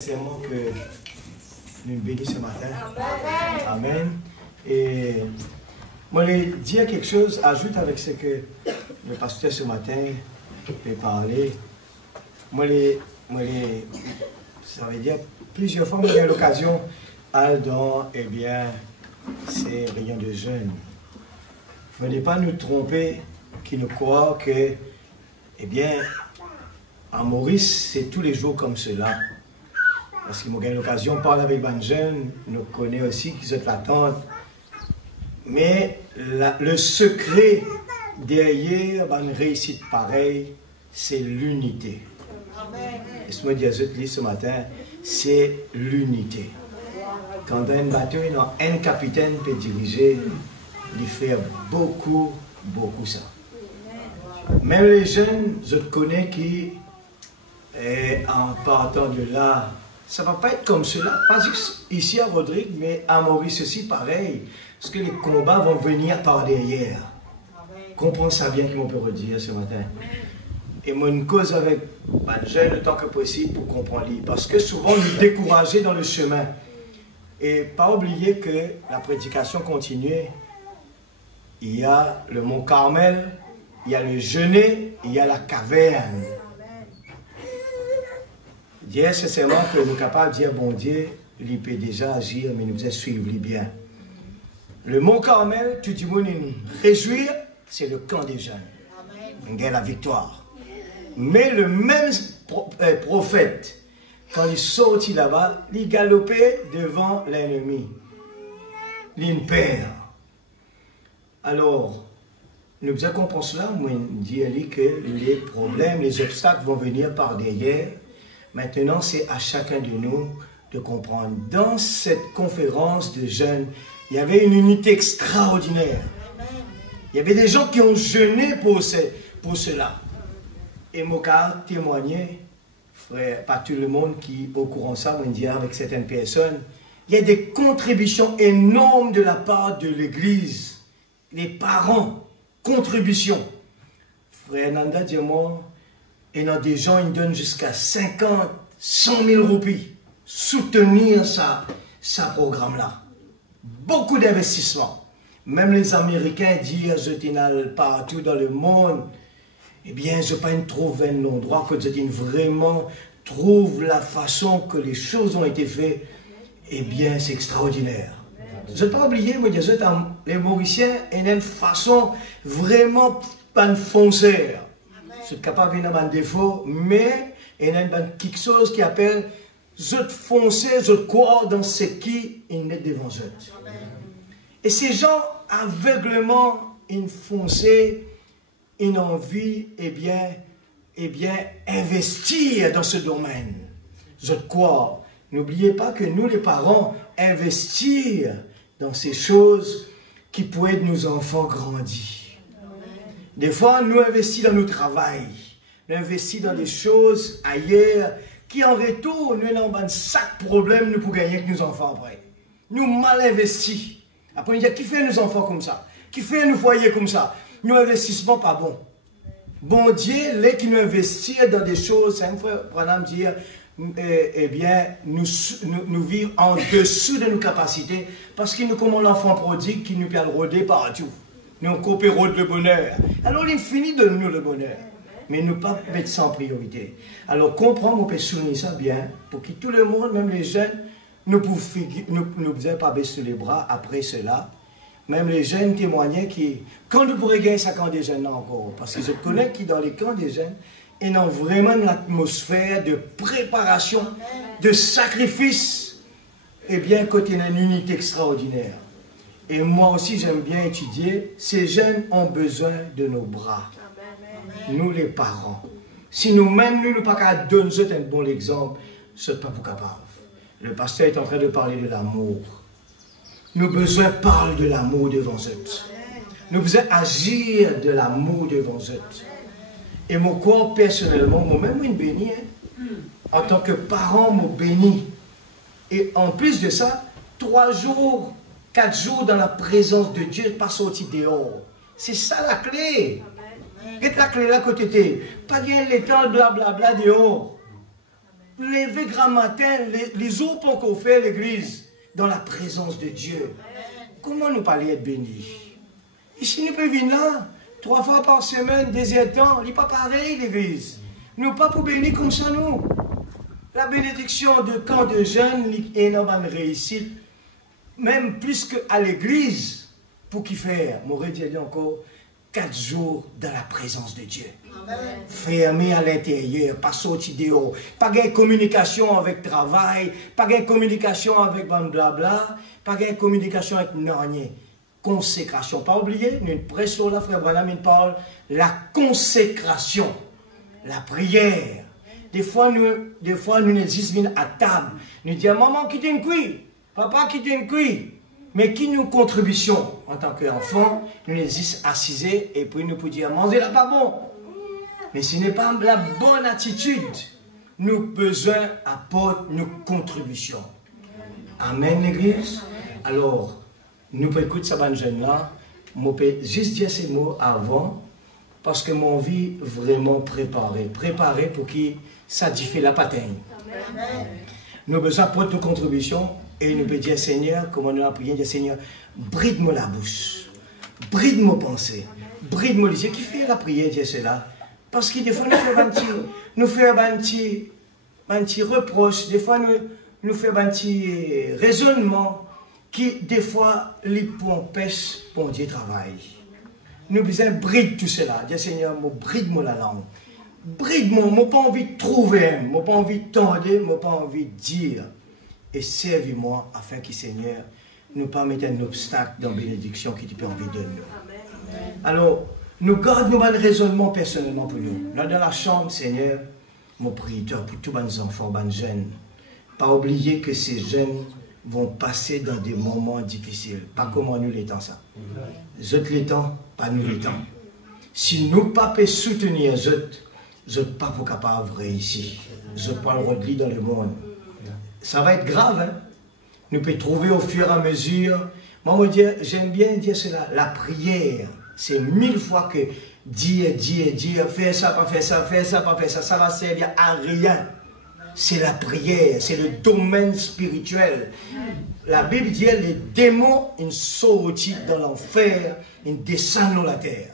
C'est moi que nous bénissons ce matin. Amen. Et moi, je vais dire quelque chose, ajoute avec ce que le pasteur ce matin a parlé. Ça veut dire plusieurs fois, j'ai eu l'occasion à dans, eh bien, ces réunions de jeûne. Il ne faut pas nous tromper, qui nous croient que, eh bien, en Maurice, c'est tous les jours comme cela. Parce qu'ils m'ont eu l'occasion de parler avec les jeunes, nous connaissons aussi qu'ils ont l'attente. Mais le secret derrière une réussite pareille, c'est l'unité. Et ce que je dis ce matin, c'est l'unité. Quand un bateau, un capitaine peut diriger, il fait beaucoup ça. Même les jeunes, je connais qui, en partant de là, ça ne va pas être comme cela, pas ici à Rodrigue, mais à Maurice aussi pareil. Parce que les combats vont venir par derrière. Comprends ça bien qu'on peut redire ce matin. Et moi, une cause avec les jeunes le temps que possible pour comprendre. Parce que souvent, nous décourager dans le chemin. Et pas oublier que la prédication continue. Il y a le mont Carmel, il y a le jeûner, il y a la caverne. Dire sincèrement que nous sommes capables de dire, bon Dieu, il peut déjà agir, mais nous devons suivre bien. Le mont Carmel, tout le monde nous réjouir, c'est le camp des jeunes. On gagne la victoire. Mais le même prophète, quand il sortit là-bas, il galopait devant l'ennemi. Il perd. Alors, nous devons comprendre cela, moi, dire que les problèmes, les obstacles vont venir par derrière. Maintenant, c'est à chacun de nous de comprendre. Dans cette conférence de jeunes, il y avait une unité extraordinaire. Il y avait des gens qui ont jeûné pour cela. Et Moka témoignait, frère, pas tout le monde qui est au courant de ça, on dit avec certaines personnes, il y a des contributions énormes de la part de l'Église. Les parents, contributions. Frère Nanda dit moi, et dans des gens, ils donnent jusqu'à 50, 100 000 roupies. Soutenir ça programme-là. Beaucoup d'investissements. Même les Américains disent, je suis partout dans le monde, eh bien, je ne trouve pas un endroit que je vraiment trouve la façon que les choses ont été faites. Eh bien, c'est extraordinaire. Je n'ai pas oublié, moi, les Mauriciens ont une façon vraiment pas foncière. Je suis capable d'avoir un défaut, mais il y a quelque chose qui appelle je foncer, je crois dans ce qui est devant eux. Et ces gens aveuglement, ils foncent, ils ont envie, eh bien, investir dans ce domaine. Je crois. N'oubliez pas que nous, les parents, investir dans ces choses qui pourraient aider nos enfants grandir. Des fois, nous investissons dans notre travail, nous investissons dans des choses ailleurs qui en retour, nous avons un sac de problèmes pour gagner avec nos enfants après. Nous mal investis. Après, on dit, qui fait nos enfants comme ça? Qui fait nos foyers comme ça? Nous investissement pas bon. Bon Dieu, les qui nous investissent dans des choses, c'est un frère, pour dire, eh bien, nous vivons en dessous de nos capacités parce que nous, comme l'enfant prodigue, qui nous peut le rôder partout. Nous coopérons le bonheur. Alors, il finit de nous le bonheur. Mais nous ne pas mettre ça en priorité. Alors, comprendre, on peut souligner ça bien, pour que tout le monde, même les jeunes, ne puissent pas baisser les bras après cela. Même les jeunes témoignaient qui, quand nous pourrions gagner ça camp des jeunes là encore, parce que je connais qui dans les camps des jeunes, ils ont vraiment une atmosphère de préparation, de sacrifice, et bien, côté d'une unité extraordinaire. Et moi aussi, j'aime bien étudier. Ces jeunes ont besoin de nos bras. Nous, les parents. Si nous-mêmes, nous ne pas qu'à donner un bon exemple, ce n'est pas pour capable. Le pasteur est en train de parler de l'amour. Nous besoin parler de l'amour devant eux. Nous besoin agir de l'amour devant eux. Et mon corps, personnellement, moi-même, je béni. En tant que parent, je béni. Et en plus de ça, 3 jours, 4 jours dans la présence de Dieu, pas sorti dehors. C'est ça la clé. Et la clé là côté, pas bien l'état blablabla dehors. lever grand matin, les autres pour qu'on fait l'église, dans la présence de Dieu. Comment nous parler être bénis? Ici, nous pouvons venir là, 3 fois par semaine, désert temps, il n'est pas pareil l'église. Nous pas pour bénir comme ça, nous. La bénédiction de camp de jeunes est énormément réussite, même plus qu'à l'église, pour qui faire, m'aurait dit encore, 4 jours dans la présence de Dieu. Amen. Fermé à l'intérieur, pas sorti dehors, pas de communication avec travail, pas de communication avec blabla, pas de communication avec rien. Consécration. Pas oublier, nous pressons là, frère Branham, il parle la consécration, la prière. Des fois, nous venons à table, nous disons, maman qui t'en cuit, papa qui t'en cuit. Mais qui nous contribution en tant qu'enfant, nous les assisés et puis nous pouvons dire, manger là pas bon. Mais ce n'est pas la bonne attitude. Nous besoin apporter nos contributions. Amen, l'église. Alors, nous pouvons écouter ça, jeune là. Je peux juste dire ces mots avant, parce que mon vie vraiment préparée pour que ça diffère la patine. Nous avons besoin d'apporter nos contributions. Et nous pouvons dire, Seigneur, comment nous avons prié, dire, Seigneur, bride-moi la bouche, bride-moi pensée, bride-moi les yeux. Qui fait la prière, dire cela? Parce que des fois, nous faisons un petit reproche, des fois, nous faisons un petit raisonnement qui, des fois, les empêche pour Dieu travail. Nous besoin bride tout cela. Dire, Seigneur, bride-moi la langue. Bride-moi, je n'ai pas envie de trouver, je n'ai pas envie de tendre, je n'ai pas envie de dire. Et servis-moi afin que, Seigneur, nous pas mettre un obstacle dans la bénédiction qui tu peux envie de nous. Amen. Alors, nous gardons un raisonnement personnellement pour nous. Là, dans la chambre, Seigneur, mon prière pour tous les enfants, les jeunes, pas oublier que ces jeunes vont passer dans des moments difficiles. Pas comment nous les temps ça. Eux les temps, pas nous les temps. Si nous ne pouvons pas soutenir eux, nous ne sommes pas capables de réussir. Nous ne pouvons pas le redire dans le monde. Ça va être grave, hein? Nous pouvons trouver au fur et à mesure. Moi, j'aime bien dire cela. La prière, c'est 1000 fois que dire, fais ça, pas faire ça, fais ça, pas faire ça. Ça va servir à rien. C'est la prière, c'est le domaine spirituel. La Bible dit, les démons, ils sortent dans l'enfer, ils descendent dans la terre.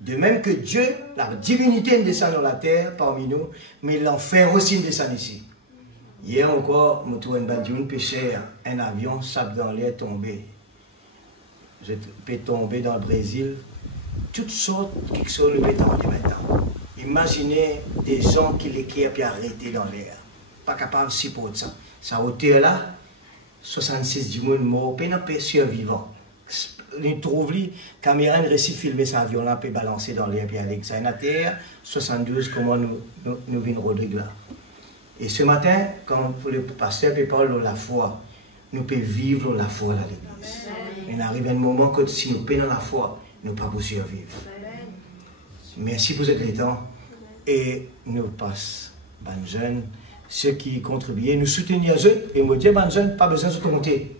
De même que Dieu, la divinité, descend dans la terre parmi nous, mais l'enfer aussi descend ici. Hier encore, je suis un pêcheur, un avion, sac dans l'air tombé. Je peux tomber dans le Brésil. Toutes sortes qui sont le béton maintenant. Imaginez des gens qui l'équipent et arrêtés dans l'air. Pas capable de supporter ça. Ça hauteur là, 66 du monde mort, pas un survivant. Ils trouvent les caméras de récit filmer cet avion là, peut balancer dans l'air et aller. Ça est à terre, 72, comment nous venons Rodrigue là. Et ce matin, quand le pasteur peut parler de la foi, nous pouvons vivre la foi à l'église. Il arrive un moment que si nous payons la foi, nous ne pouvons pas survivre. Merci pour ce temps. Et nous passons, les jeunes, ceux qui contribuent, nous soutenir eux. Et nous dire, les jeunes, pas besoin de se commenter.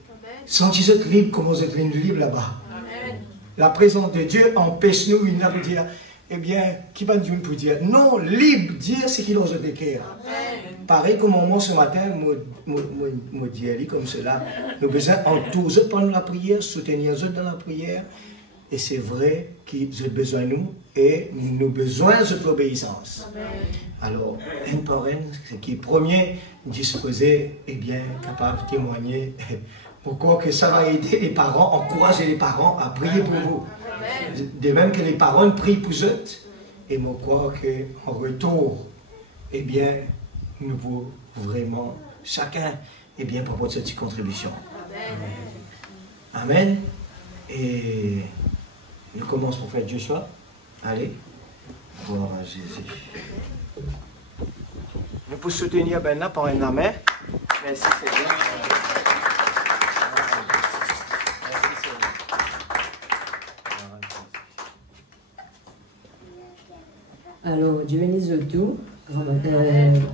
Sentez-vous libre comme vous êtes libre là-bas. La présence de Dieu empêche nous de dire, eh bien, qui va nous pour dire? Non, libre, dire ce qu'il a de cœur. Pareil comme moi ce matin, je dis comme cela, nous avons besoin en tous pendant la prière, soutenir eux dans la prière. Et c'est vrai qu'ils ont besoin de nous et nous avons besoin de cette obéissance. Alors, un par un, ce qui est premier, disposé, eh bien, capable de témoigner. Pourquoi que ça va aider les parents, encourager les parents à prier pour vous. De même que les parents prient pour eux. Et je crois qu'en retour, eh bien, nous pouvons vraiment, chacun, eh bien, proposer cette contribution. Amen. Et nous commençons pour faire Joshua. Allez. Gloire à Jésus. Nous pouvons soutenir Benna par un amen. Merci Seigneur. Alors, Dieu bénisse tout.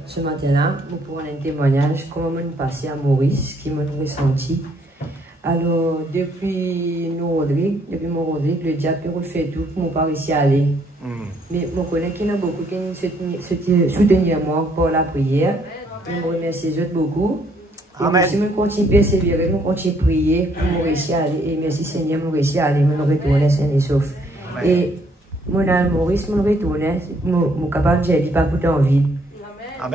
Ce matin-là, nous pourrons un témoignage comment nous passé à Maurice, qui m'a ressenti. Alors, depuis mon Rodrigue, le diable fait tout pour ne pas réussir à aller. Mais je connais qu'il y en a beaucoup qui soutenir moi pour la prière. Je remercie les autres beaucoup. Amen. Et si je continue à persévérer, je continue à prier pour me réussir à aller. Et merci Seigneur, je réussir à aller, je retourner sain et sauf. Et mon âme Maurice, je retourne, je suis capable de dire, pas pour t'envie.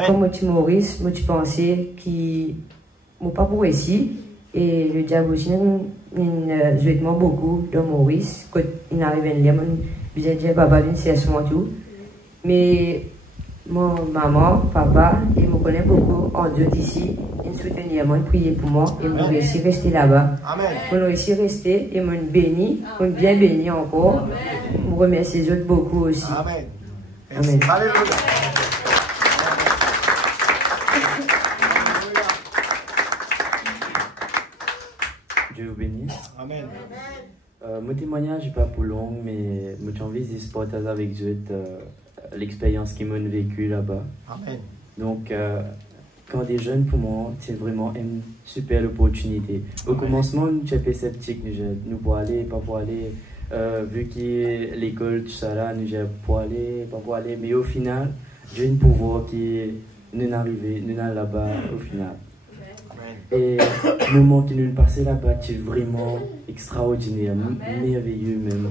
Comme tu Maurice, moi tu pensais qu'il ne pas pour réussir. Et le diable aussi, il joue beaucoup dans Maurice. Quand il arrive à lire, je dis, papa, il sait souvent tout. Mais mon maman, papa, ils me connaissent beaucoup en Dieu d'ici. Ils me soutiennent, ils me prient pour moi. Et ils réussi à rester là-bas. Ils ont réussi à rester et ils m'ont béni, ils m'ont bien béni encore. Je remercie les autres beaucoup aussi. Amen. Amen. Alléluia. Dieu vous bénisse. Amen. Mon témoignage n'est pas pour long, mais j'ai envie de partager avec vous l'expérience qu'ils m'ont vécue là-bas. Amen. Donc, quand des jeunes, pour moi, c'est vraiment une super opportunité. Au commencement, j'étais sceptique, nous pour aller, pas pour aller. Vu que l'école, tout ça là, nous j'ai pour aller, pas pour aller. Mais au final, j'ai une pouvoir qui nous arrivé, nous allons là-bas au final. Et le moment qui nous passé là-bas, c'est vraiment extraordinaire, merveilleux même.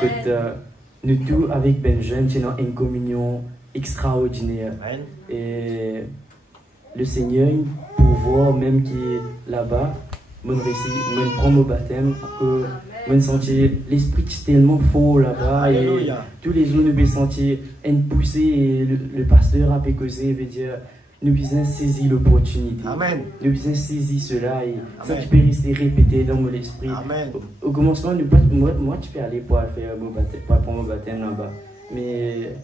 Quand nous tous avec Benjamin, c'est une communion extraordinaire. Et le Seigneur, pour voir même qui est là-bas, mon récit, mon prend mon baptême, que mon sentir l'esprit tellement fort là-bas. Et tous les jours, nous pouvons sentir une poussée. Et le pasteur a pu causer, veut dire. Nous devons saisir l'opportunité. Amen. Nous devons saisir cela et ça tu peux rester répété dans mon esprit. Amen. Au commencement, moi tu peux aller pour faire mon baptême, pour prendre mon baptême là-bas. Mais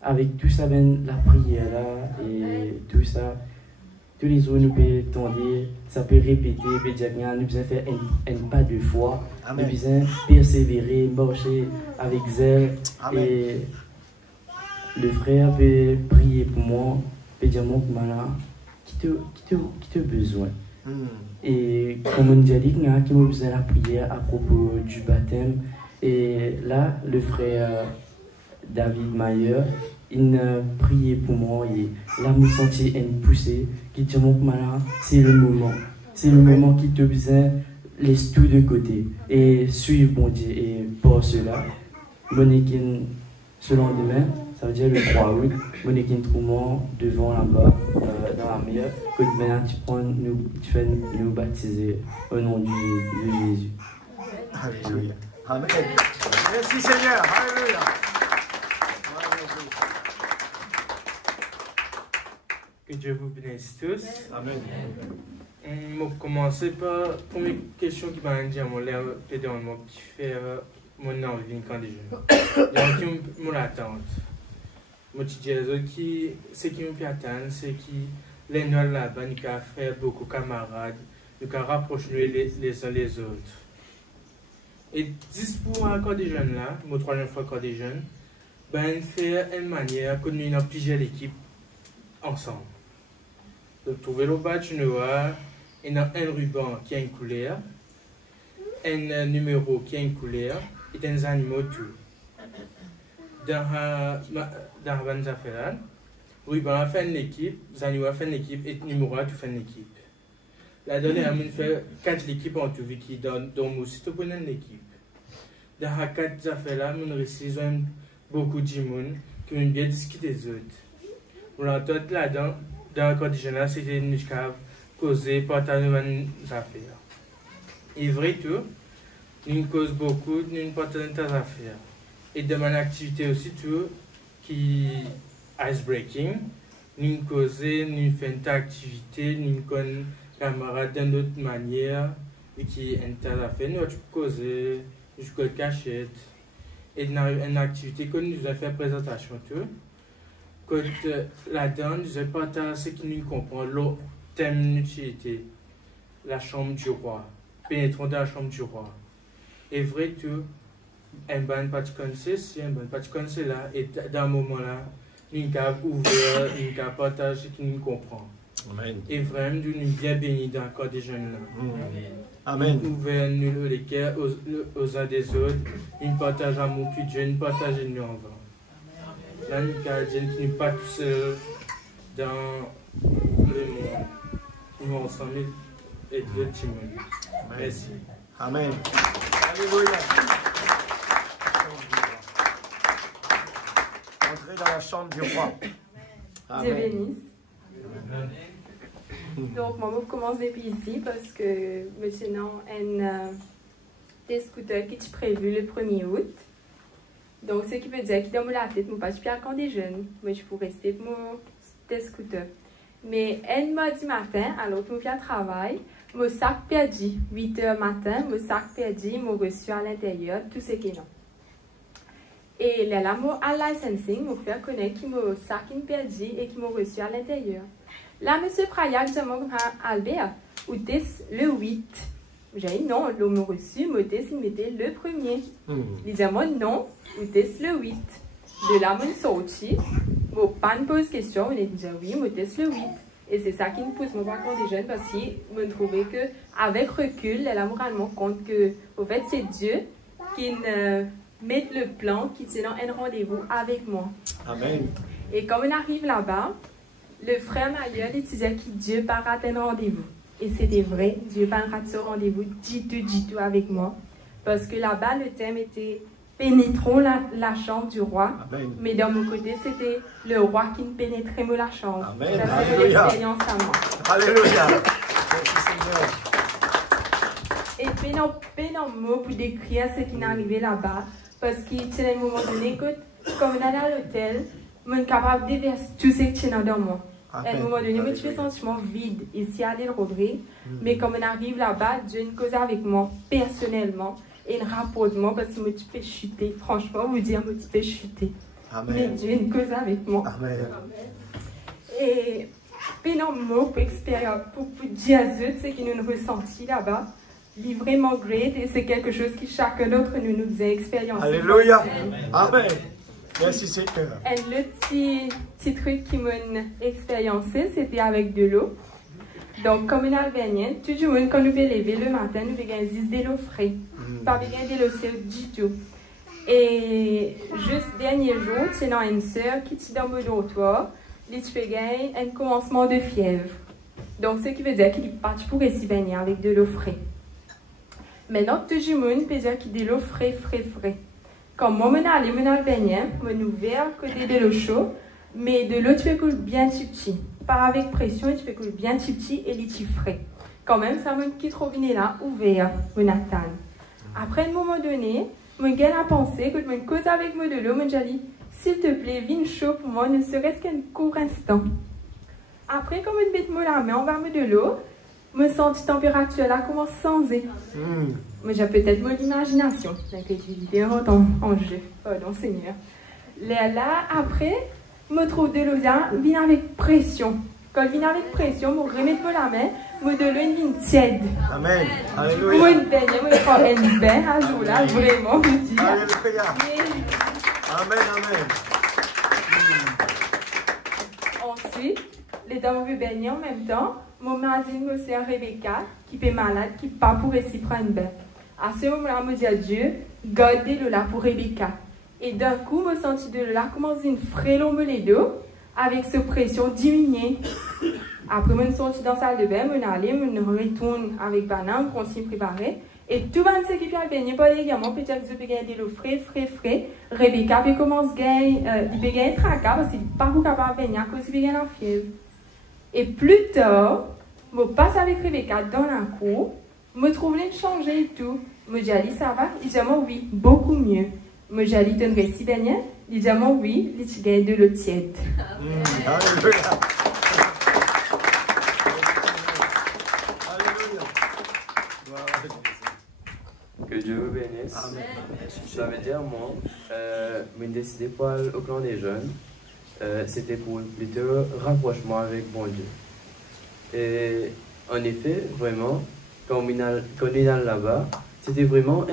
avec tout ça, ben, la prière là et tout ça, tous les jours nous pouvons tendre, ça peut répéter, peut dire nous devons faire un pas de foi. Amen. Nous devons persévérer, marcher avec zèle. Amen. Et le frère peut prier pour moi. Et dire mon malin qui te besoin. Et comme on dit, il y a qui m'a besoin de la prière à propos du baptême. Et là, le frère David Mayer, il a prié pour moi. Et là, je me sentis une poussée qui dit mon malin, c'est le moment. C'est le moment qui te besoin, laisse tout de côté. Et suivre mon Dieu. Et pour cela, Monique, ce lendemain, ça veut dire le 3 août, Monique Trouman devant là-bas, dans la mer, que maintenant tu fais nous baptiser au nom de Jésus. Alléluia. Amen. Merci Seigneur. Alléluia. Que Dieu vous bénisse tous. Amen. On va commencer par la première question qui m'a dit à mon l'air pédalement qui fait mon envie quand déjà. Donc, mon attente. Moi, je dis ce qui me fait attendre, c'est que les noirs là-bas, nous avons fait beaucoup de camarades, nous avons rapproché les uns les autres. Et 10 pour encore des jeunes là, mon troisième fois encore des jeunes, ben, fait une manière que nous avons plusieurs équipes ensemble. Donc, trouver le badge noir, il y a un ruban qui a une couleur, un numéro qui a une couleur, et des animaux tout. Dans la bonne affaire, oui, ben, on a fait une équipe, Zanio a fait une équipe et numéro a tout fait une équipe. La dernière, on a fait 4 équipes en tout, qui donnent aussi tout pour une équipe. Dans les 4 affaires-là, on a reçu beaucoup de gens qui ont bien discuté des autres. On a tout là-dedans, dans le code général, c'était une cave causée par ta nouvelle affaire. Et vrai tout, nous cause beaucoup, nous partageons des affaires. Et de mon activité aussi, tout, qui est icebreaking, nous causons, nous faisons une activité, nous connaissons camarades d'une autre manière, et qui est une affaire, nous causons, nous jouons cachette. Et dans une activité que nous avons fait présentation, tout, quand là-dedans, nous avons partagé ce qui nous comprend, le thème d'utilité, la chambre du roi, pénétrons dans la chambre du roi. Et vrai tout, un bon parti comme ceci, un bon parti comme cela, et dans ce moment-là, nous avons ouvert, nous avons partagé ce qui nous comprend. Amen. Et vraiment, nous sommes bien bénis dans le corps des jeunes là. Amen. Nous ouvrons nous les cœurs aux uns des autres, nous partageons l'amour que Dieu nous partage nous envers. Là, nous avons dit que nous ne sommes pas tous seuls dans Nous vont ensemble et Dieu t'aime. Merci. Amen. Alléluia. Entrez dans la chambre du roi. Dieu bénisse. Donc, moi, je commence depuis ici parce que maintenant, un des scooters qui est prévu le 1er août. Donc, ce qui veut dire que dans la tête, je ne pas super quand des jeunes, mais je peux rester pour mon scooter. Mais un mardi matin, alors que je viens travail, mon sac perdu, 8h matin, mon sac perdu, mon reçu à l'intérieur, tout ce qui est là. Et là, mon à licensing, mon fait connaître qui mon sac est perdu et qui m'a reçu à l'intérieur. Là, monsieur Prayak, je m'en Albert, ou le 8. J'ai dit non, l'homme reçu, moi, il mettait le 1er. Il dit moi non, ou le 8. De là, je suis sorti, je pas me pose question, on a dit oui, moi, le 8. Et c'est ça qui me pousse mon parcours des jeunes parce que je me trouvais qu'avec recul, elle a moralement compte que, au fait, c'est Dieu qui met le plan, qui tient un rendez-vous avec moi. Amen. Et quand on arrive là-bas, le frère Maillot disait que Dieu pas raté un rendez-vous. Et c'était vrai, Dieu pas raté ce rendez-vous du tout avec moi. Parce que là-bas, le thème était pénétrons la chambre du roi. Amen. Mais dans mon côté, c'était le roi qui ne pénétrait pas la chambre. Amen. Ça, c'est mon expérience à moi. Alléluia. Et puis, non, mot pour décrire ce qui est arrivé là-bas. Parce qu'il y a un moment donné, comme on allait à l'hôtel, je suis capable de déverser tout ce qui est dans moi. À un moment donné, je me sentiment vide ici à l'île Rodrigue. Mais comme on arrive là-bas, Dieu une cause avec moi personnellement et une rapport de moi parce que je peux chuter. Franchement, vous dire, je peux chuter. Amen. Mais Dieu une cause avec moi. Amen. Et puis, non, mot pour expérience, pour dire à Dieu ce que nous avons ressenti là-bas. Il est vraiment great et c'est quelque chose que chacun d'entre nous a expérimenté. Alléluia. Amen. Merci Seigneur. Et le petit truc qui m'a expériencé, c'était avec de l'eau. Donc, comme une Albanienne, tout le monde, quand nous devons lever le matin, nous devons juste de l'eau fraîche. Pas besoin de l'eau du tout. Et juste dernier jour, c'est dans une sœur qui est dans mon dortoir, elle a un commencement de fièvre. Donc, ce qui veut dire qu'il est parti pour s'y baigner avec de l'eau fraîche. Maintenant, tout le monde peut dire qu'il y a de l'eau fraîche. Quand moi, je suis allée me baigner, je suis ouvert côté de l'eau chaude, mais de l'eau, tu peux couler bien petit. Pas avec pression, tu peux couler bien petit et il frais. Quand même, ça me quitte robinet là, ouvert, Jonathan. Après un moment donné, je me à penser que je me cause avec moi de l'eau, je me dis, s'il te plaît, viens chaud pour moi, ne serait-ce qu'un court instant. Après, comme je mets la main envers de l'eau, je sens la température là commence à changer. Mais j'ai peut-être mon imagination, la créativité en jeu. Pardon, Seigneur. Là, après, je me trouve de l'eau vient avec pression. Quand il vient avec pression, je remets la main, je de l'eau vient tiède. Amen. Alléluia. Je baigne, je prends une bain à jour là, vraiment, je dis. Alléluia. Amen, amen. Ensuite, les dames veulent baigner en même temps. Mon mari, c'est Rebecca, qui est malade, qui n'est pas pour s'y prendre un bain. À ce moment-là, je dis à Dieu, gardez le là pour Rebecca. Et d'un coup, je sens de là commence une frêle les dos, avec cette pression diminuée. Après, je suis sortie dans la salle de bain, je suis allée, je retourne avec Banane, on s'y préparer. Et tout le monde s'est qui a baigné, pas également, peut-être que je peux gagner de l'eau frais. Rebecca peut commencer à gagner, il peut gagner un tracas parce qu'il n'est pas capable de baigner à cause qu'il a la fièvre. Et plus tard, je passe avec Rebecca dans la cour, je me trouve de changer et tout. Je dis, ça va? Il dit, oui, beaucoup mieux. Je dis, tu es si baigné? Il dit, oui, il gagne de l'eau tiède. Alléluia. Que Dieu vous bénisse. Amen. Ça veut dire, moi, je me décidé pour aller au clan des jeunes. C'était pour plutôt rapprochement avec mon Dieu. Et en effet, vraiment, quand on est là-bas, c'était vraiment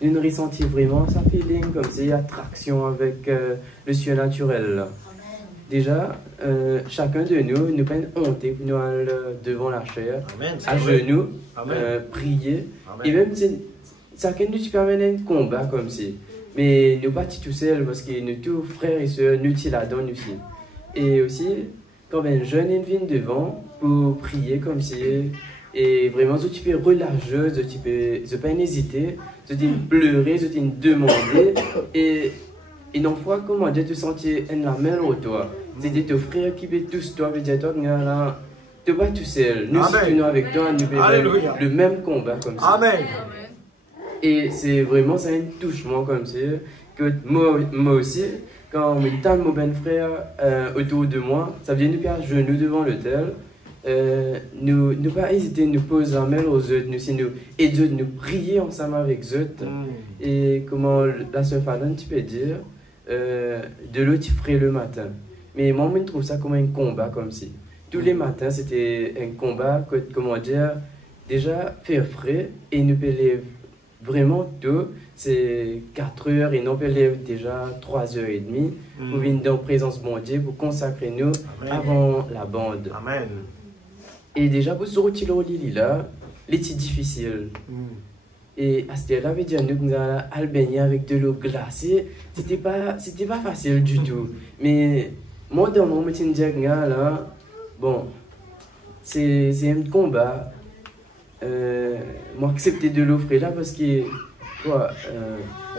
une ressenti vraiment ça feeling comme si attraction avec le ciel naturel. Là. Déjà, chacun de nous prend honte pour nous aller devant la chair, Amen, à genoux, prier. Amen. Et même chacun de nous permet un combat comme si. Mais nous pas tout seuls parce que nous tous frères et sœurs nous sommes là-dedans aussi. Et aussi, quand un jeune il vient devant pour prier comme si, et vraiment, tu peux relâcher, tu peux pas hésiter, tu peux pleurer, tu peux demander, et une fois, comment dire, tu sens la main au toi. C'est ton frère qui peut tous toi, veut dire, toi, tu n'es pas tout seul. Nous, si tu es avec toi, nous faisons le même combat comme ça. Amen. Et c'est vraiment, ça un touchement comme ça, que moi aussi, quand on me tente mon ben frère autour de moi, ça vient nous faire à genoux devant l'autel. Nous pas hésiter, nous poser la main aux autres, nous aider, nous prier ensemble avec eux. Et comment la sœur Fallon, tu peux dire, de l'eau tu ferais le matin. Mais moi, je trouve ça comme un combat comme si. Tous les matins, c'était un combat, comment dire, déjà faire frais et nous peut vraiment tôt, c'est 4 heures et nous peut déjà 3h30 pour venir dans la présence de Dieu, pour consacrer nous avant la bande. Amen. Et déjà, pour ce rôle là, c'est difficile. Et à ce là, nous avons Albanie avec de l'eau glacée. C'était pas facile du tout. Mais moi, dans mon métier de là, bon, c'est un combat. Moi, accepter de l'offrir là parce que, quoi,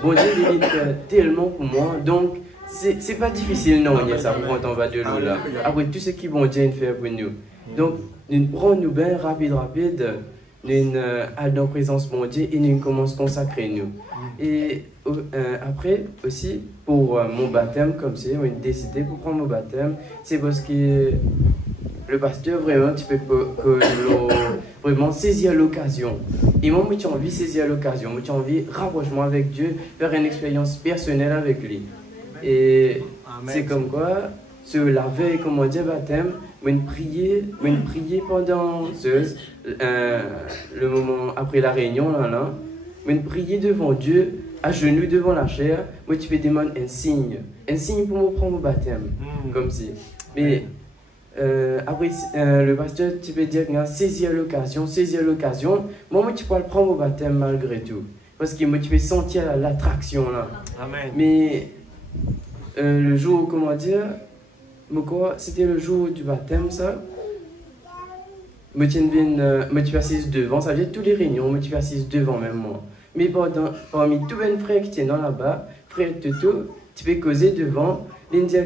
bon Dieu, il est tellement pour moi. Donc, c'est pas difficile, non, ça quand on va de l'eau là. Après, tout ce qui bon Dieu fait pour nous. Donc, nous prenons nous bien rapide, nous allons dans la présence de Dieu et nous commençons à consacrer nous. Et après aussi, pour mon baptême, comme c'est, on a décidé pour prendre mon baptême, c'est parce que le pasteur, vraiment, tu peux vraiment saisir l'occasion. Et moi, j'ai envie de saisir l'occasion, j'ai envie de rapprochement avec Dieu, faire une expérience personnelle avec lui. Et c'est comme quoi, sur la veille, comment dire, baptême, on prier pendant le moment après la réunion, on prier devant Dieu, à genoux devant la chair, moi tu peux demander un signe pour me prendre au baptême, comme si. Mais après, le pasteur, tu peux dire, saisir l'occasion, moi tu peux le prendre au baptême malgré tout, parce que moi tu peux sentir l'attraction là. Amen. Mais le jour, comment dire, c'était le jour du baptême, ça. Je suis assise devant, ça veut dire toutes les réunions, je suis assise devant même moi. Mais parmi tous les frères qui sont là-bas, frère Toto, tu peux causer devant, l'Indien,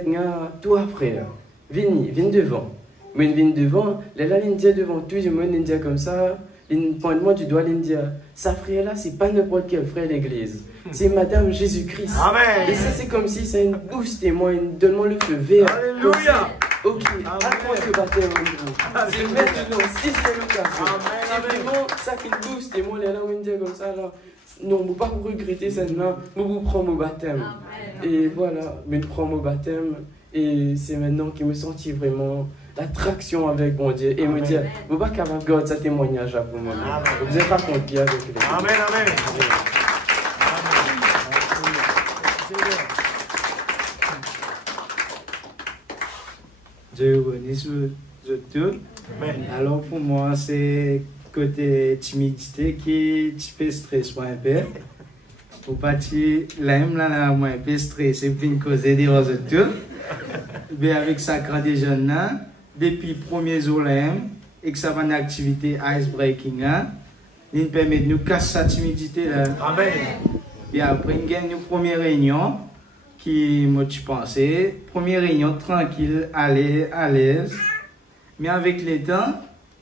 toi frère, viens devant. Mais viens devant, l'Indien devant tout le monde, l'Indien comme ça, pointe-moi du doigt, l'Indien. Sa frère là, c'est pas n'importe quel frère d'église. C'est Madame Jésus-Christ. Amen. Et ça, c'est comme si ça une boost et moi, donne-moi le feu vert. Alléluia. Ok, apprends le baptême en vous. C'est maintenant, sixième occasion. C'est vraiment ça qui booste et moi, là, on dit comme ça, là. Non, je ne peux pas regretter cette main, je vous prends mon baptême. Et voilà, je prends mon baptême. Et c'est maintenant qu'il me sentit vraiment l'attraction avec mon Dieu. Et me dire, je ne peux pas capable de garder ce témoignage pour moi. Vous êtes raconté avec les. Amen, amen. Dieu bénisse vous tous. Alors pour moi, c'est côté timidité qui peut stresser un peu. Pour partir, là, moi, un peu stressé pour une cause des autres tout. Mais avec ça, quand des jeunes là, depuis le premier jour là, et que ça va une activité icebreaking là, il permet de nous casser cette timidité là. Amen. Et après, il y a une première réunion qui m'a pensé, première réunion tranquille, à l'aise. Mais avec le temps,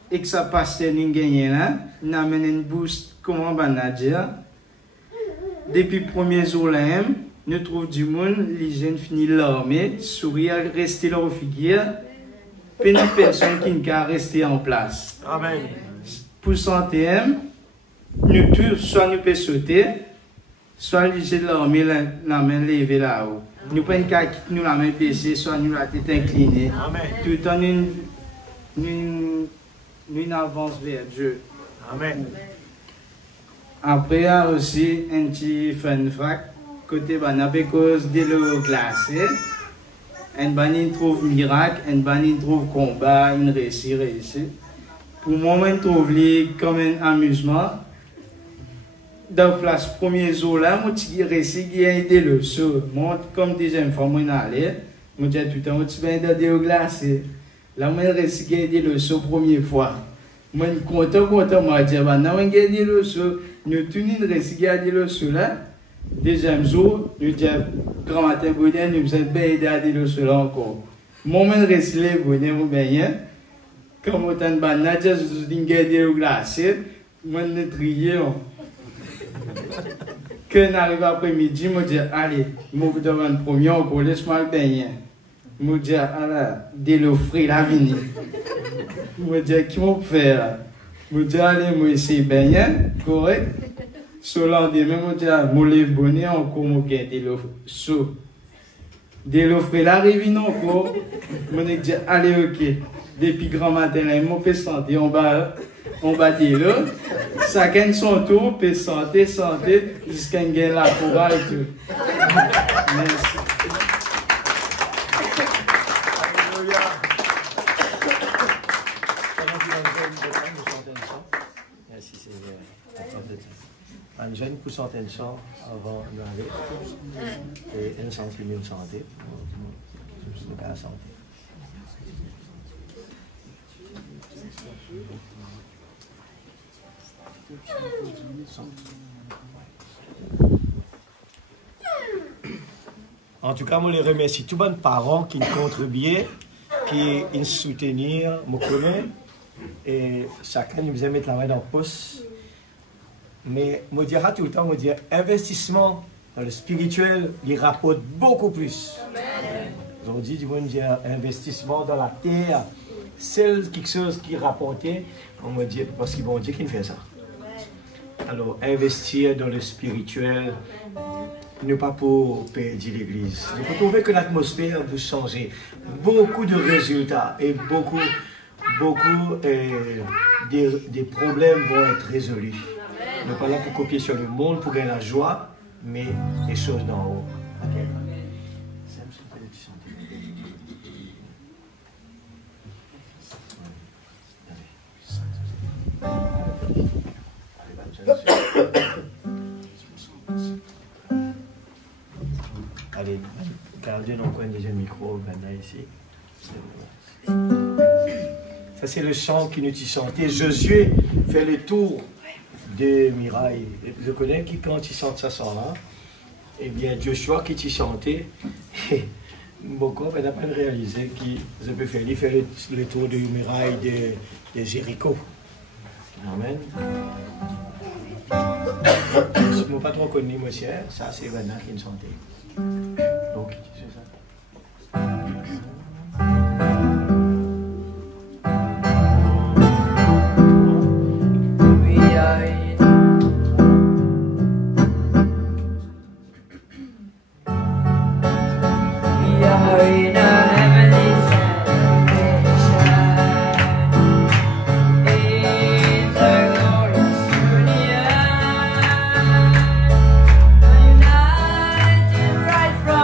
et que ça passe, nous gagnons là, on amène une boost, comment on va dire. Depuis le premier jour là, nous trouvons du monde, les jeunes finissent l'armée, sourire, rester leur figure, puis une personne qui ne peut rester en place. Amen. Pour santé, nous tous, soit nous pouvons sauter, soit les jeunes de l'armée, la main levée là-haut. Nous pouvons quitter nous la main baissée, soit nous la tête inclinée. Amen. Tout en une avance vers Dieu. Amen. Après, il y a aussi un petit fun fact. Côté banane, cause de l'eau glacée. Un banane trouve miracle, un banane trouve combat, une réussite. Pour moi, je trouve comme un amusement. Dans la place premier jour là, je réussi à aider le saut. Moi, comme deuxième fois, je suis allé. Je dis tout le temps, je suis dans de l'eau glacée. Là, moi, je reste gardé le saut première fois. Moi, je suis content, moi, je dis, bah, non, je gardé le saut. Nous, tous nous, reste gardé le saut là. Deuxième jour, nous dis, grand matin, bonheur, nous sommes bien gardé le saut là encore. Moi, je reste là, bonheur, bien. Comme autant de bananes, je suis gardé le glacé. Moi, je suis trié. Quand on arrive après-midi, je dis, allez, je vais devant le premier encore, laisse-moi le baigner. Je me dis, dès le frais, la vini. Je me dis, qui m'a fait là? Je me dis, allez, moi, essayer de baigner, correct? Sur le lendemain, je me dis, je lève bonnet, encore, je garde le saut. Dès le frais, la révine encore. Je me dis, allez, ok. Depuis grand matin, je me sentir en bas de l'eau. Chacun son tour, peut santé, jusqu'à ce qu'il gagne la courage et tout. Merci. Merci, c'est un jeune pour centaines de sang avant d'aller et un sentiment de santé. C'est pas la santé. En tout cas, moi les remercie tous les parents qui contribuent, qui nous soutiennent, mon commun, et chacun nous aime travailler dans le poste. Mais je dirais tout le temps, investissement dans le spirituel, il rapporte beaucoup plus. Aujourd'hui, je dis investissement dans la terre, c'est quelque chose qui rapportait, on me dit, parce qu'ils vont dire qu'il fait ça. Alors, investir dans le spirituel, ne pas pour perdre l'église. Vous trouvez que l'atmosphère peut changer. Beaucoup de résultats et beaucoup des problèmes vont être résolus. Nous ne sommes pas là pour copier sur le monde, pour gagner la joie, mais les choses d'en haut. Allez, gardez dans le coin des micros maintenant ici. Ça c'est le chant qui nous dit chanter. Josué fait le tour de Mirail. Je connais qui quand il chante ça chant-là, eh bien Joshua qui t'y chantait. Beaucoup on n'a pas réalisé qu'il peut faire. Il fait le tour de Mirail de Jéricho. Amen. Je ne pas trop connu, monsieur. Ça, c'est Vanna qui nous chantait. Donc, c'est ça. Right from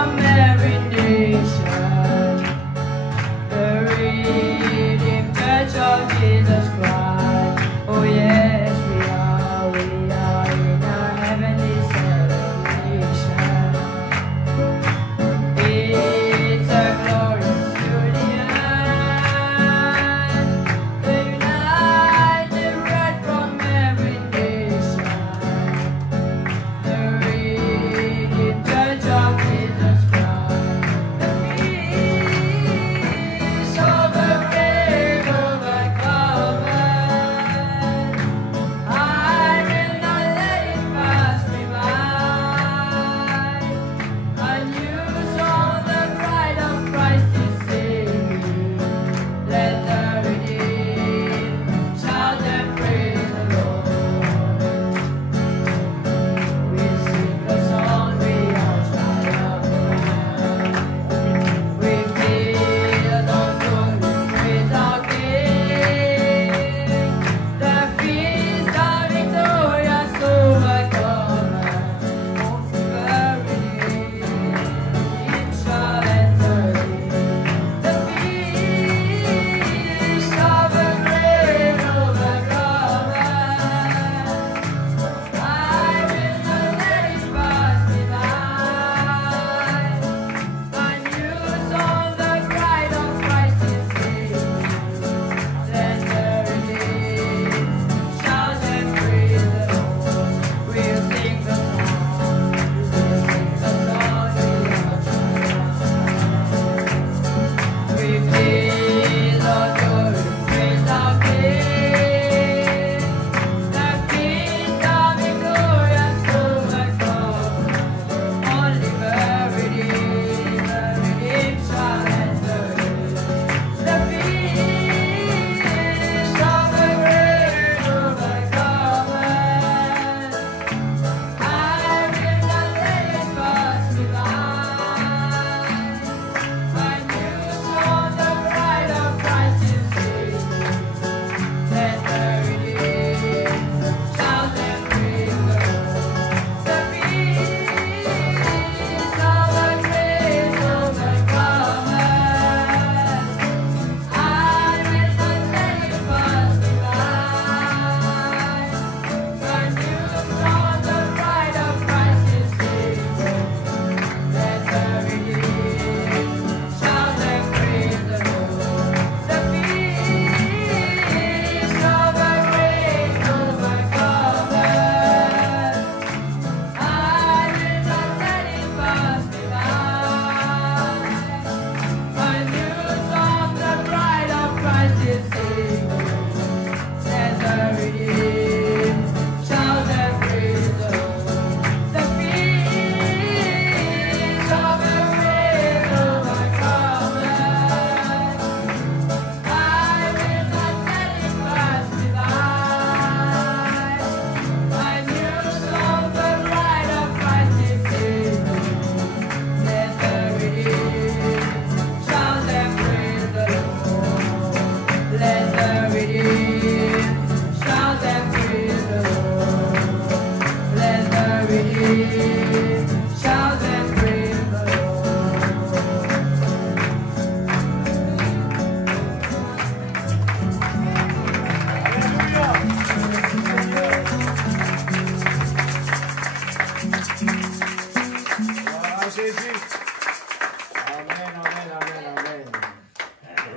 Shout and praise the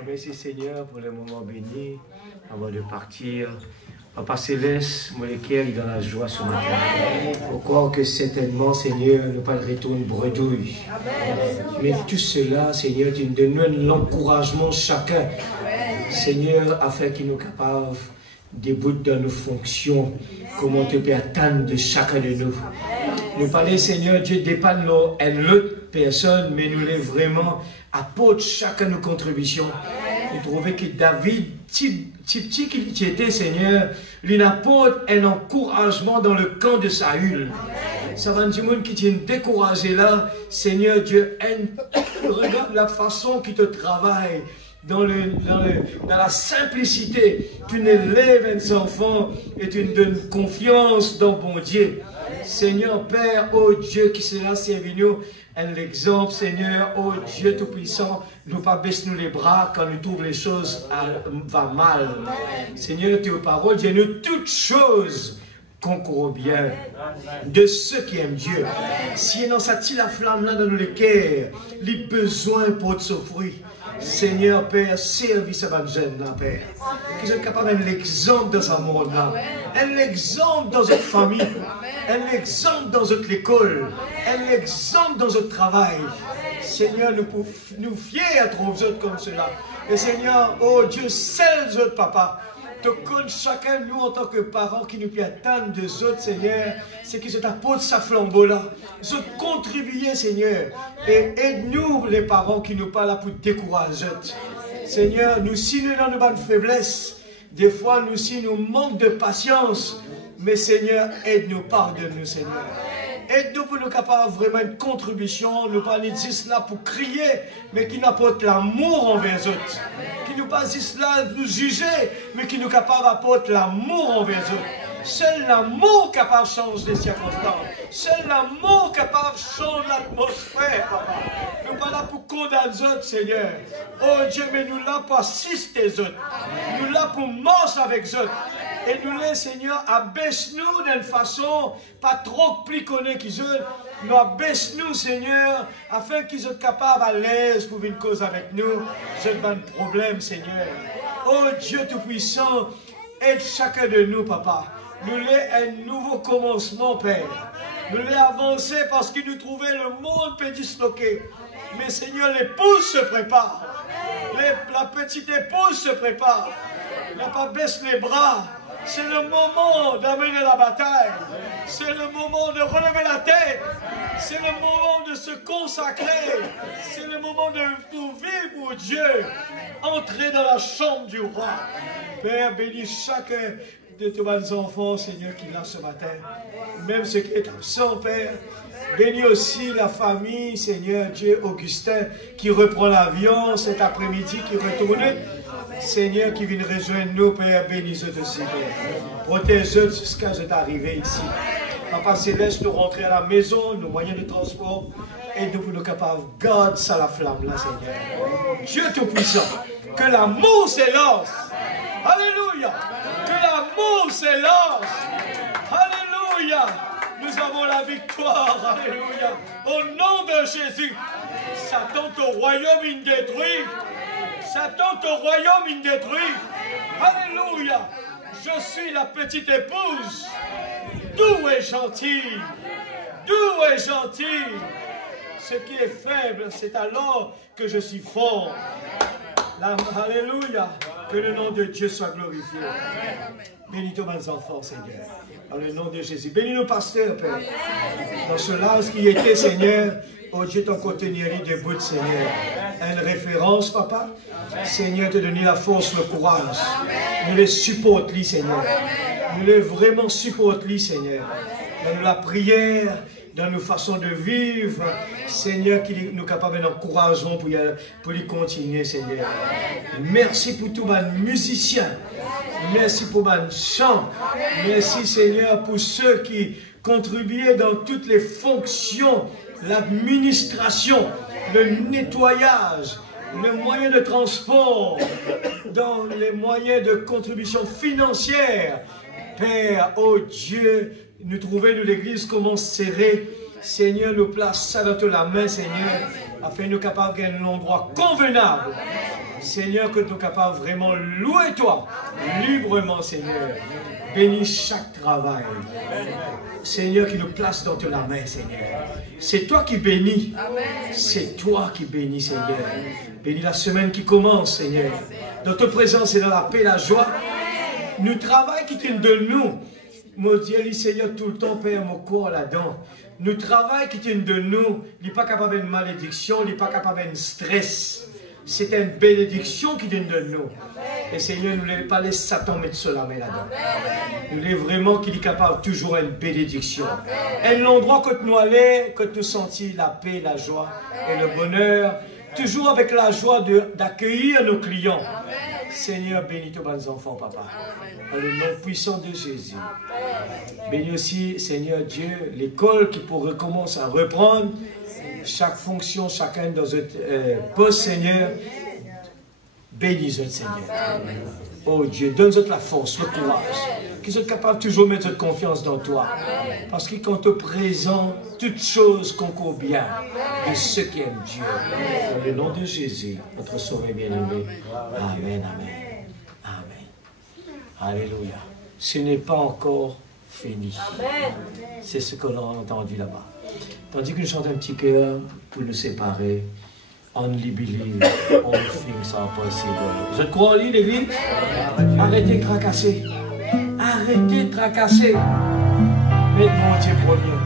Merci Seigneur pour le moment béni avant de partir. Papa Céleste, mon cœur est dans la joie ce matin. Pour croire que certainement, Seigneur, nous pas de retour bredouille. Mais tout cela, Seigneur, tu nous donnes l'encouragement chacun. Seigneur, afin qu'il nous capable de bout dans nos fonctions, comment tu peux attendre de chacun de nous. Nous parler, Seigneur, Dieu dépanne l'autre personne, mais nous les vraiment apporte chacun nos contributions. Nous trouvons que David, petit qu'il était, Seigneur, lui apporte un encouragement dans le camp de Saül. Ça va du monde qui t'est découragé là, Seigneur Dieu, regarde la façon qu'il te travaille. Dans la simplicité, tu élèves un enfant et tu nous donnes confiance dans bon Dieu. Seigneur Père, oh Dieu qui sera servi nous, un exemple, Seigneur, oh Dieu Tout-Puissant, nous pas baisser nous les bras quand nous trouvons les choses va mal. Seigneur, tes paroles, dis-nous toutes choses concourent bien de ceux qui aiment Dieu. Si dans sa la flamme là dans nos cœurs, les besoins pour ce fruit. Seigneur Père, servis ce jeune là, Père. Qu'ils soient capables d'un exemple dans ce monde-là. Un exemple dans notre famille. Un exemple dans notre école. Un exemple dans notre travail. Seigneur, nous fiers à trouver autres comme cela. Et Seigneur, oh Dieu, seul autres, Papa. Te connaît chacun de nous en tant que parents qui nous peut attendre de autres, Seigneur, c'est qu'ils se t'apportent sa flambeau là. Je contribuer, Seigneur. Et aide-nous, les parents qui nous parlent là pour décourager. Seigneur, nous si nous dans nos bonnes faiblesses, des fois nous si nous manquons de patience, mais Seigneur, aide-nous, pardonne-nous, Seigneur. Aide-nous pour nous capables vraiment une contribution, nous pas juste là pour crier, mais qui n'apporte l'amour envers eux autres. Qui nous pas juste là nous juger, mais qui nous capables d'apporter l'amour envers eux. Seul l'amour capable de changer les circonstances. Seul l'amour capable de changer l'atmosphère, Papa. Nous pas là pour condamner les autres, Seigneur. Oh Dieu, mais nous là pour assister les autres. Nous là pour marcher avec eux autres. Et nous les, Seigneur, abaisse-nous d'une façon pas trop plus connue qu'ils ont. Nous abaisse-nous, Seigneur, afin qu'ils soient capables à l'aise pour une cause avec nous. C'est pas un problème, Seigneur. Oh Dieu Tout-Puissant, aide chacun de nous, Papa. Nous l'ai un nouveau commencement, Père. Nous l'ai avancé parce que nous trouvons le monde peut disloquer. Mais Seigneur, l'épouse se prépare. La petite épouse se prépare. n'a pas baissé les bras. C'est le moment d'amener la bataille. C'est le moment de relever la tête. C'est le moment de se consacrer. C'est le moment de tout vivre pour Dieu. Entrer dans la chambre du roi. Père, bénis chacun de tes bons enfants, Seigneur, qui est là ce matin. Même ceux qui est absent, Père. Bénis aussi la famille, Seigneur Dieu, Augustin, qui reprend l'avion cet après-midi, qui retourne. Seigneur, qui vient rejoindre nous, Père, bénis-eux aussi, Père. Protège-eux jusqu'à ce arriver ici. Papa Céleste, nous rentrer à la maison, nos moyens de transport, et nous pour nous capables, garde ça la flamme là, Seigneur. Dieu Tout-Puissant, que l'amour s'élance. Alléluia. Que l'amour s'élance. Alléluia. Nous avons la victoire. Alléluia. Au nom de Jésus. Satan, ton royaume, il détruit. Satan, ton royaume, il détruit. Alléluia. Je suis la petite épouse. Doux et gentil. Doux et gentil. Ce qui est faible, c'est alors que je suis fort. Alléluia. Que le nom de Dieu soit glorifié. Bénis tous mes enfants, Seigneur. Dans le nom de Jésus. Bénis nos pasteurs, Père. Dans cela, ce qui était, Seigneur, oh Dieu, ton contenir debout, Seigneur. Une référence, Papa. Seigneur, te donner la force, le courage. Nous les supportons, Seigneur. Nous les vraiment supportons, Seigneur. Dans la prière, dans nos façons de vivre, Seigneur, qui nous capable d'encouragement pour les continuer, Seigneur. Merci pour tous les musiciens. Merci pour les chants. Merci, Seigneur, pour ceux qui contribuer dans toutes les fonctions, l'administration, le nettoyage, les moyens de transport, dans les moyens de contribution financière. Père, oh Dieu, nous trouver nous l'église comment serrer. Seigneur, nous place ça dans la main, Seigneur, afin que nous capables d'un endroit convenable. Seigneur, que nous sommes capables vraiment louer toi, librement, Seigneur. Bénis chaque travail. Seigneur, qui nous place dans la main, Seigneur. C'est toi qui bénis. C'est toi qui bénis, Seigneur. Bénis la semaine qui commence, Seigneur. Dans ta présence et dans la paix, la joie. Nous travaillons qui t'aime de nous. Mon Dieu, Seigneur, tout le temps, Père, mon corps là-dedans. Nous travaillons qui t'aime de nous. Il n'est pas capable de malédiction, il n'est pas capable de stress. C'est une bénédiction qui donne de nous. Et Seigneur, nous ne voulons pas laisser Satan mettre cela là-dedans. Nous voulons vraiment qu'il est capable toujours une bénédiction. Un endroit que nous allons, que nous sentions la paix, la joie et le bonheur. Toujours avec la joie d'accueillir nos clients. Seigneur, bénis tous nos enfants, Papa. Dans le nom puissant de Jésus. Bénis aussi, Seigneur Dieu, l'école qui pourrait commencer à reprendre. Chaque fonction, chacun dans notre poste, Seigneur. Bénis-nous, Seigneur. Oh Dieu, donne-nous la force, le courage. Qu'ils soient capables de toujours mettre notre confiance dans toi. Parce que quand tu présentes, toutes choses concourent bien de ceux qui aiment Dieu. Dans le nom de Jésus, notre Sauveur bien-aimé. Amen, amen. Amen. Alléluia. Ce n'est pas encore fini. C'est ce que l'on a entendu là-bas. Tandis que nous chantons un petit cœur pour nous séparer. Only believe, all things are possible. Vous êtes croyants, l'église? Arrêtez de tracasser. Arrêtez de tracasser. Mettez mon Dieu premier.